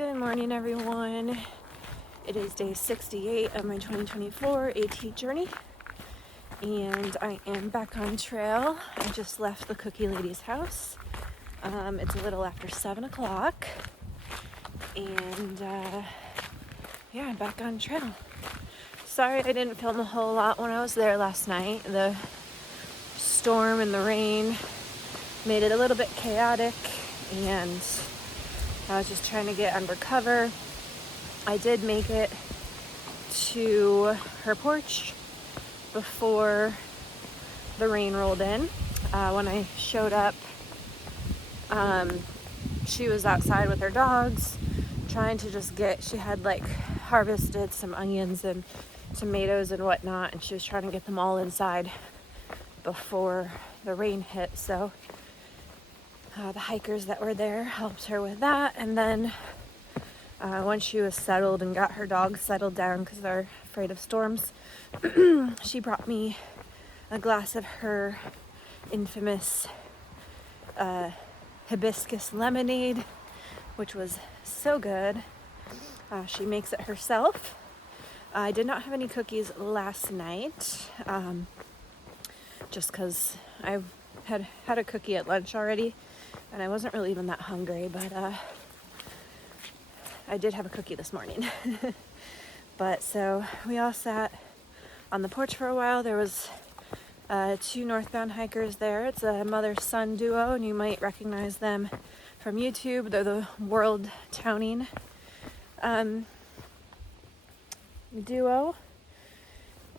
Good morning, everyone. It is day 68 of my 2024 AT journey, and I am back on trail. I just left the Cookie Lady's house. It's a little after 7 o'clock, and yeah, I'm back on trail. Sorry I didn't film a whole lot when I was there last night. The storm and the rain made it a little bit chaotic, and I was just trying to get under cover. I did make it to her porch before the rain rolled in. When I showed up, she was outside with her dogs trying to just she had harvested some onions and tomatoes and whatnot, and she was trying to get them all inside before the rain hit. So the hikers that were there helped her with that, and then once she was settled and got her dogs settled down because they're afraid of storms, she brought me a glass of her infamous hibiscus lemonade, which was so good. She makes it herself. I did not have any cookies last night, just because I had a cookie at lunch already, and I wasn't really even that hungry, but I did have a cookie this morning. But so we all sat on the porch for a while. There was two northbound hikers there. It's a mother-son duo, and you might recognize them from YouTube. They're the World Towning duo,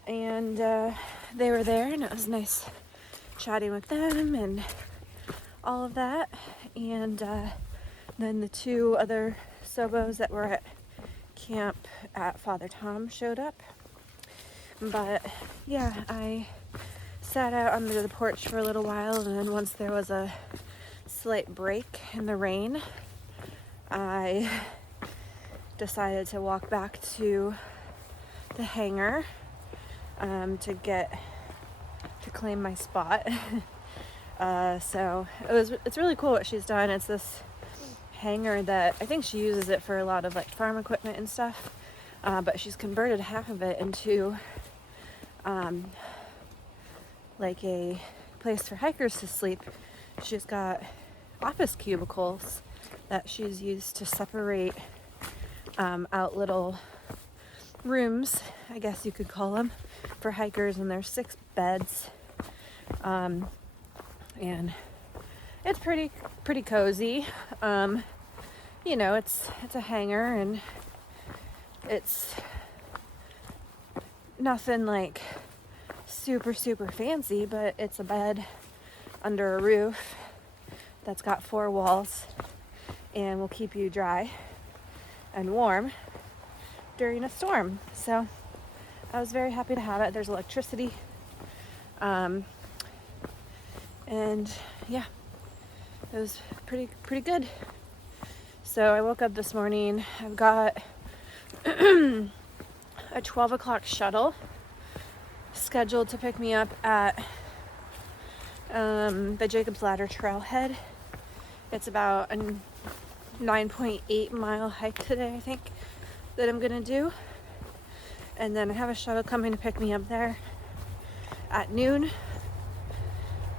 and they were there, and it was nice chatting with them and all of that. And then the two other SOBOs that were at camp at Father Tom showed up. But yeah, I sat out under the porch for a little while, and then once there was a slight break in the rain, I decided to walk back to the hangar to claim my spot. So it's really cool what she's done. It's this hangar that I think she uses it for a lot of farm equipment and stuff, but she's converted half of it into a place for hikers to sleep. She's got office cubicles that she's used to separate out little rooms, I guess you could call them, for hikers, and there's 6 beds, and it's pretty cozy. It's a hangar, and it's nothing super fancy, but it's a bed under a roof that's got 4 walls and will keep you dry and warm during a storm. So I was very happy to have it. There's electricity, and yeah, it was pretty good. So I woke up this morning. I've got a 12 o'clock shuttle scheduled to pick me up at the Jacob's Ladder trailhead. It's about a 9.8 mile hike today, I think, that I'm gonna do. And then I have a shuttle coming to pick me up there at noon,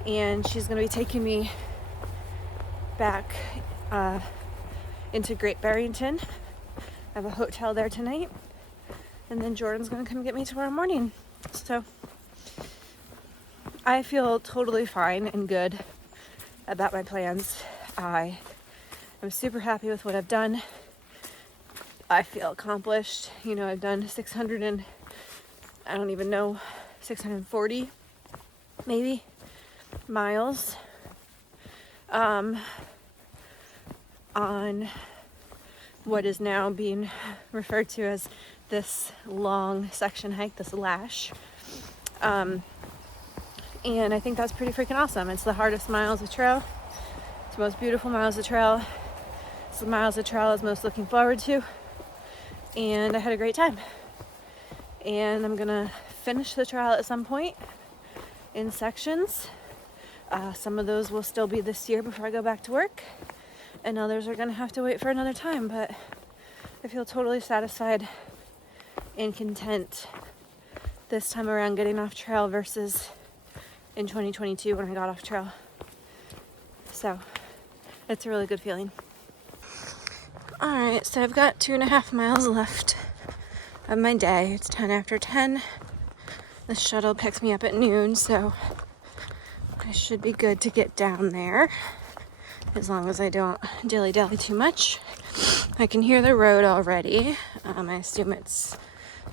and she's gonna be taking me back into Great Barrington. I have a hotel there tonight, and then Jordan's gonna come get me tomorrow morning. So I feel totally fine and good about my plans. I'm super happy with what I've done. I feel accomplished. I've done 640 maybe miles on what is now being referred to as this long section hike, this lash. And I think that's pretty freaking awesome. It's the hardest miles of trail. It's the most beautiful miles of trail. It's the miles of trail I was most looking forward to. And I had a great time. And I'm gonna finish the trail at some point in sections. Some of those will still be this year before I go back to work, and others are gonna have to wait for another time, but I feel totally satisfied and content this time around getting off trail versus in 2022 when I got off trail. So it's a really good feeling. Alright, so I've got 2.5 miles left of my day. It's 10 after 10. The shuttle picks me up at noon, so I should be good to get down there as long as I don't dilly-dally too much. I can hear the road already. I assume it's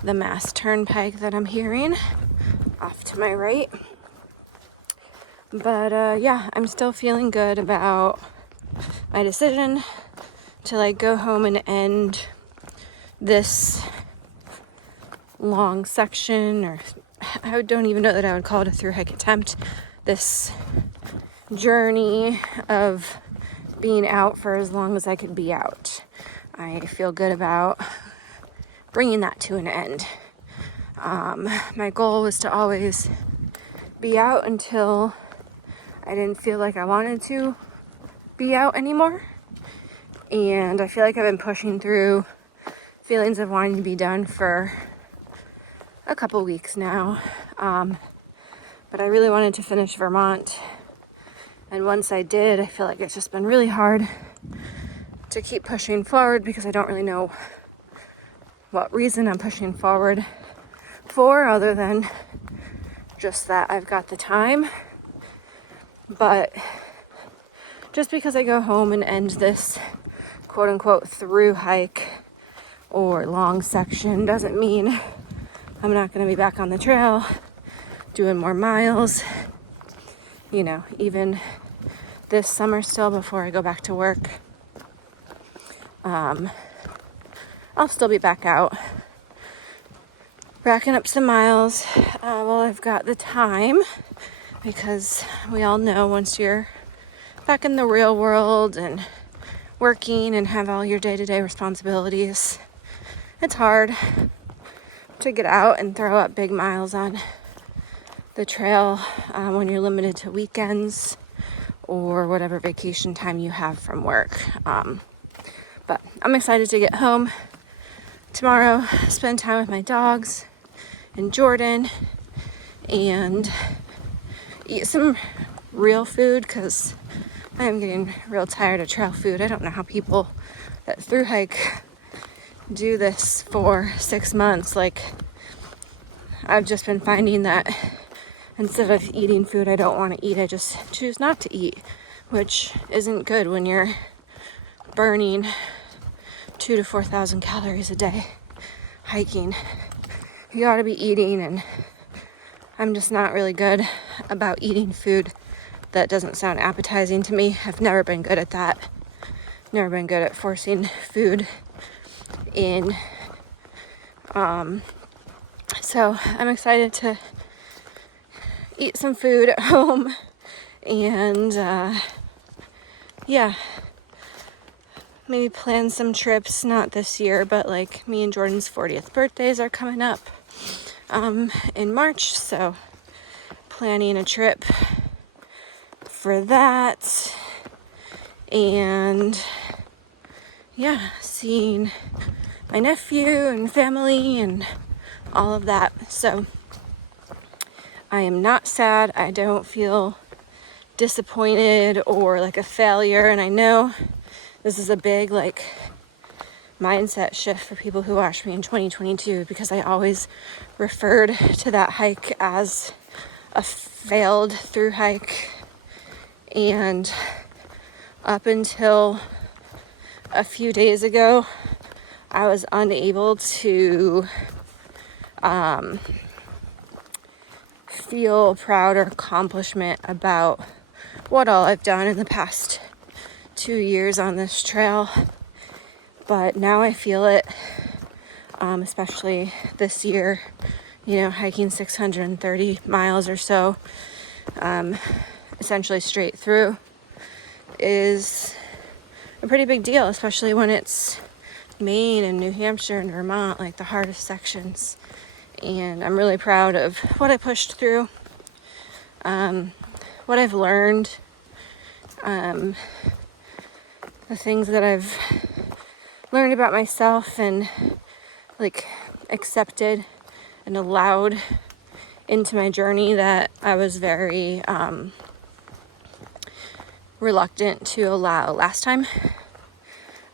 the Mass Turnpike that I'm hearing off to my right. But yeah, I'm still feeling good about my decision to go home and end this long section, or I don't even know that I would call it a through hike attempt, this journey of being out for as long as I could be out. I feel good about bringing that to an end. My goal was to always be out until I didn't feel like I wanted to be out anymore. And I feel like I've been pushing through feelings of wanting to be done for a couple weeks now. But I really wanted to finish Vermont. And once I did, I feel like it's just been really hard to keep pushing forward because I don't really know what reason I'm pushing forward for, other than just that I've got the time. But just because I go home and end this quote unquote through hike or long section doesn't mean I'm not going to be back on the trail doing more miles, even this summer still before I go back to work. I'll still be back out racking up some miles while I've got the time, because we all know once you're back in the real world and working and have all your day-to-day responsibilities, it's hard to get out and throw up big miles on the trail when you're limited to weekends or whatever vacation time you have from work. But I'm excited to get home tomorrow, spend time with my dogs and Jordan, and eat some real food because I am getting real tired of trail food. I don't know how people that through hike do this for 6 months. I've just been finding that instead of eating food I don't want to eat, I just choose not to eat, which isn't good when you're burning 2,000 to 4,000 calories a day hiking. You ought to be eating, and I'm just not really good about eating food that doesn't sound appetizing to me. I've never been good at that. Never been good at forcing food in. So I'm excited to eat some food at home, and maybe plan some trips, not this year, but me and Jordan's 40th birthdays are coming up in March, so planning a trip for that, and seeing my nephew and family and all of that. So I am not sad. I don't feel disappointed or like a failure, and I know this is a big mindset shift for people who watched me in 2022, because I always referred to that hike as a failed through hike, and up until a few days ago I was unable to feel proud or accomplishment about what all I've done in the past 2 years on this trail. But now I feel it, especially this year, hiking 630 miles or so, essentially straight through, is a pretty big deal, especially when it's Maine and New Hampshire and Vermont, the hardest sections. And I'm really proud of what I pushed through, what I've learned, the things that I've learned about myself and like accepted and allowed into my journey that I was very reluctant to allow last time.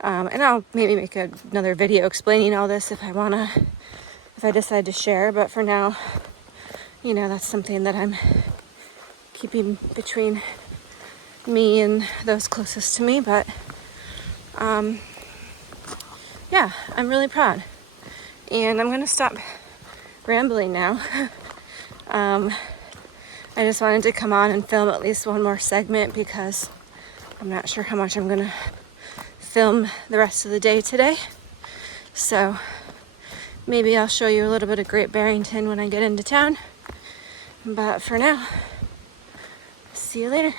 And I'll maybe make another video explaining all this if I decide to share, but for now, you know, that's something that I'm keeping between me and those closest to me. But yeah, I'm really proud, and I'm gonna stop rambling now. I just wanted to come on and film at least one more segment because I'm not sure how much I'm gonna film the rest of the day today. So maybe I'll show you a little bit of Great Barrington when I get into town. But for now, see you later.